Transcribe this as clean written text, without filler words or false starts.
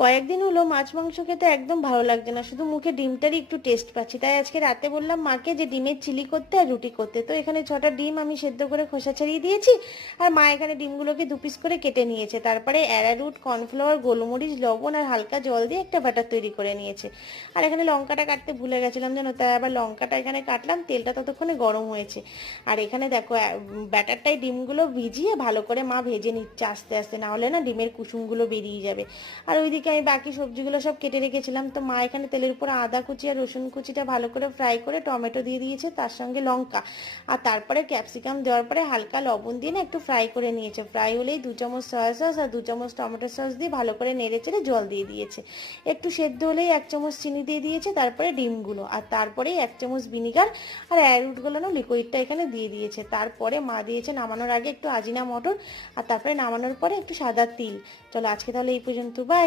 কয়েকদিন হলো মাছ মাংস খেতে একদম ভালো লাগছে না, শুধু মুখে ডিমটারই একটু টেস্ট পাচ্ছি। তাই আজকে রাতে বললাম মাকে যে ডিমের চিলি করতে আর রুটি করতে। তো এখানে 6টা ডিম আমি সেদ্ধ করে খোসা ছাড়িয়ে দিয়েছি, আর মা এখানে ডিমগুলোকে 2 পিস করে কেটে নিয়েছে। তারপরে অ্যারারুট, কর্নফ্লাওয়ার, গোলমরিচ, লবণ আর হালকা জল দিয়ে একটা ব্যাটার তৈরি করে নিয়েছে। আর এখানে লঙ্কাটা কাটতে ভুলে গেছিলাম যেন, তাই আবার লঙ্কাটা এখানে কাটলাম। তেলটা ততক্ষণে গরম হয়েছে। আর এখানে দেখো ব্যাটারটাই ডিমগুলো ভিজিয়ে ভালো করে মা ভেজে নিচ্ছে আস্তে আস্তে, না হলে না ডিমের কুসুমগুলো বেরিয়ে যাবে। আর ওইদিকে আমি বাকি সবজিগুলো সব কেটে রেখেছিলাম। তো মা এখানে তেলের উপর আদা কুচি আর রসুন কুচিটা ভালো করে ফ্রাই করে টমেটো দিয়ে দিয়েছে, তার সঙ্গে লঙ্কা, আর তারপরে ক্যাপসিকাম দেওয়ার পরে হালকা লবণ দিয়ে না একটু ফ্রাই করে নিয়েছে। ফ্রাই হলেই 2 চামচ সয়া সস আর 2 চামচ টমেটো সস দিয়ে ভালো করে নেড়ে চেড়ে জল দিয়ে দিয়েছে। একটু সেদ্ধ হলেই 1 চামচ চিনি দিয়ে দিয়েছে, তারপরে ডিমগুলো, আর তারপরেই 1 চামচ ভিনিগার আর অ্যারুটগুলো লিকুইডটা এখানে দিয়ে দিয়েছে। তারপরে মা দিয়েছে নামানোর আগে একটু আজিনা মটর, আর তারপরে নামানোর পরে একটু সাদা তিল। চলো আজকে তাহলে এই পর্যন্ত, বাই।